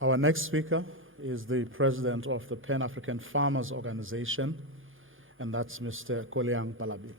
Our next speaker is the president of the Pan-African Farmers Organization, and that's Mr. Koliang Balabi.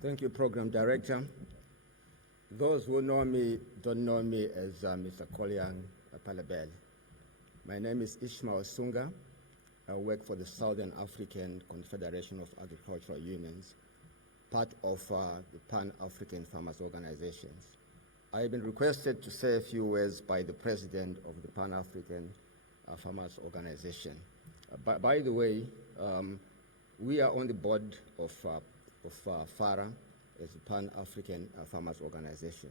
Thank you, Program Director. Those who know me don't know me as Mr. Koliang Palabel. My name is Ishmael Sunga. I work for the Southern African Confederation of Agricultural Unions, part of the Pan-African Farmers Organizations. I have been requested to say a few words by the president of the Pan-African Farmers Organization. By the way, we are on the board of FARA as the Pan-African Farmers Organization,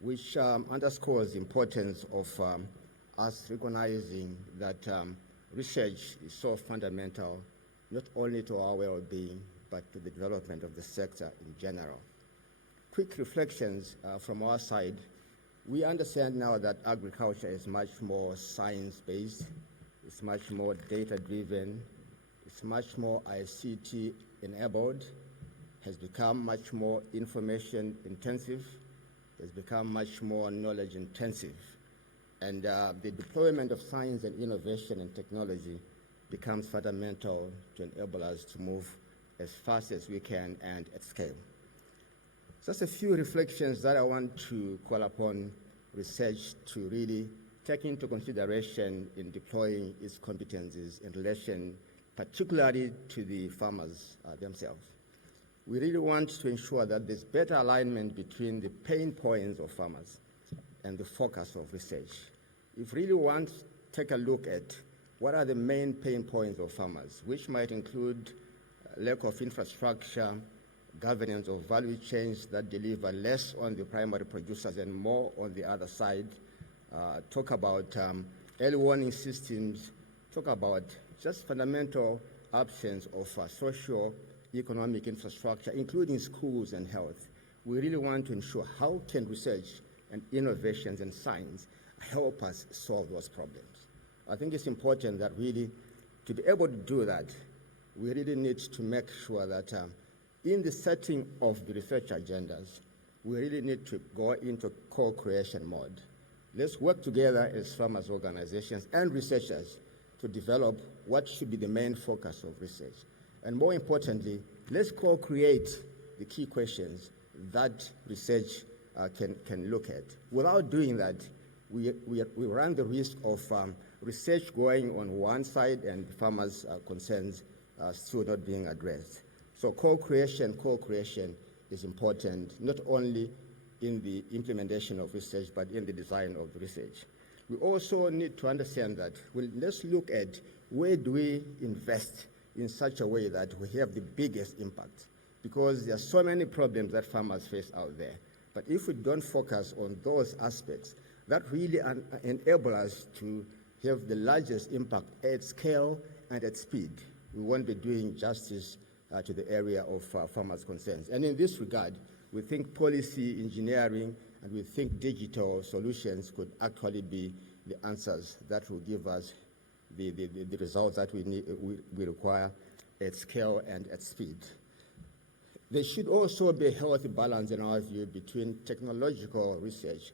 which underscores the importance of us recognizing that research is so fundamental, not only to our well-being, but to the development of the sector in general. Quick reflections from our side. We understand now that agriculture is much more science-based, it's much more data-driven, it's much more ICT-enabled, has become much more information intensive, has become much more knowledge intensive. And the deployment of science and innovation and technology becomes fundamental to enable us to move as fast as we can and at scale. Just a few reflections that I want to call upon research to really take into consideration in deploying its competencies in relation particularly to the farmers themselves. We really want to ensure that there's better alignment between the pain points of farmers and the focus of research. If we really want to take a look at what are the main pain points of farmers, which might include lack of infrastructure, governance of value chains that deliver less on the primary producers and more on the other side, talk about early warning systems, talk about just fundamental options of socio-economic infrastructure, including schools and health. We really want to ensure how can research and innovations and science help us solve those problems. I think it's important that really, to be able to do that, we really need to make sure that in the setting of the research agendas, we really need to go into co-creation mode. Let's work together as farmers organizations and researchers to develop what should be the main focus of research. And more importantly, let's co-create the key questions that research can look at. Without doing that, we run the risk of research going on one side and farmers' concerns still not being addressed. So co-creation is important, not only in the implementation of research, but in the design of the research. We also need to understand that, well, let's look at where do we invest in such a way that we have the biggest impact, because there are so many problems that farmers face out there. But if we don't focus on those aspects, that really enable us to have the largest impact at scale and at speed. We won't be doing justice to the area of farmers' concerns. And in this regard, we think policy, engineering, and we think digital solutions could actually be the answers that will give us the results that we require at scale and at speed. There should also be a healthy balance, in our view, between technological research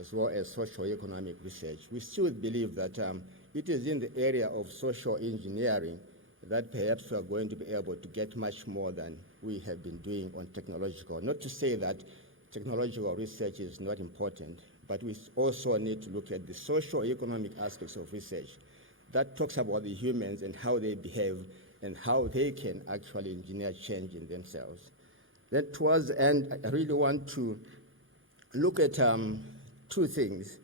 as well as socio-economic research. We still believe that it is in the area of social engineering that perhaps we are going to be able to get much more than we have been doing on technological. Not to say that technological research is not important, but we also need to look at the socio-economic aspects of research that talks about the humans and how they behave and how they can actually engineer change in themselves. Then towards the end, I really want to look at two things.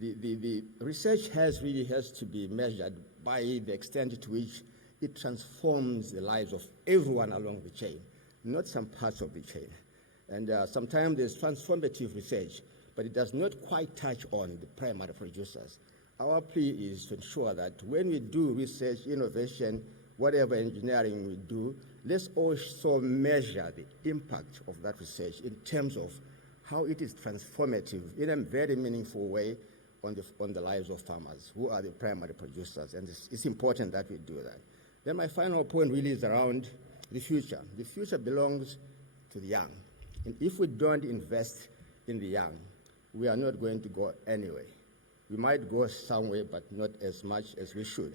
The research really has to be measured by the extent to which it transforms the lives of everyone along the chain, not some parts of the chain. And sometimes there's transformative research, but it does not quite touch on the primary producers. Our plea is to ensure that when we do research, innovation, whatever engineering we do, let's also measure the impact of that research in terms of how it is transformative in a very meaningful way on the lives of farmers, who are the primary producers, and it's important that we do that. Then my final point really is around the future. The future belongs to the young, and if we don't invest in the young, we are not going to go anywhere. We might go somewhere, but not as much as we should.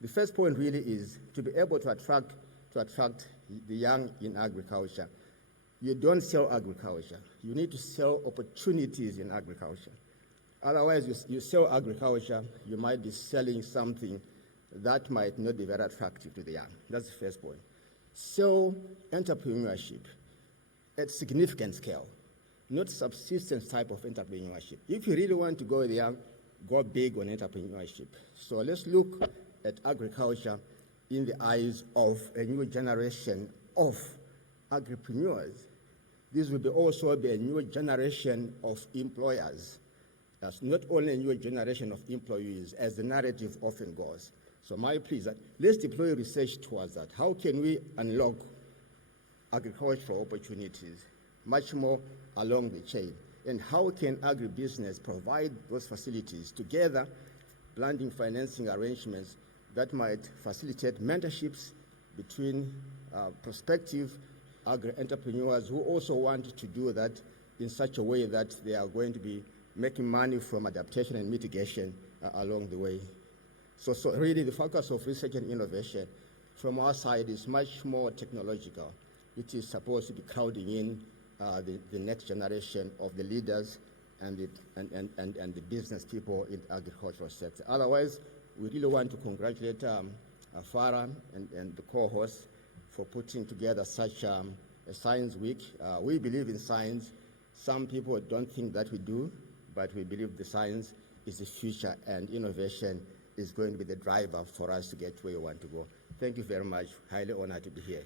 The first point really is to be able to attract the young in agriculture. You don't sell agriculture. You need to sell opportunities in agriculture. Otherwise, you sell agriculture, you might be selling something that might not be very attractive to the young. That's the first point. Sell entrepreneurship at significant scale, not subsistence type of entrepreneurship. If you really want to go with the young, go big on entrepreneurship. So let's look at agriculture in the eyes of a new generation of agripreneurs. This will also be a new generation of employers. That's not only a new generation of employees, as the narrative often goes. So my plea is that let's deploy research towards that. How can we unlock agricultural opportunities much more along the chain? And how can agribusiness provide those facilities together, blending financing arrangements that might facilitate mentorships between prospective agri-entrepreneurs who also want to do that in such a way that they are going to be making money from adaptation and mitigation along the way. So really the focus of research and innovation from our side is much more technological. It is supposed to be crowding in the next generation of the leaders and the business people in the agricultural sector. Otherwise, we really want to congratulate Farah and the co-hosts for putting together such a science week. We believe in science. Some people don't think that we do, but we believe the science is the future and innovation is going to be the driver for us to get where we want to go. Thank you very much. Highly honored to be here.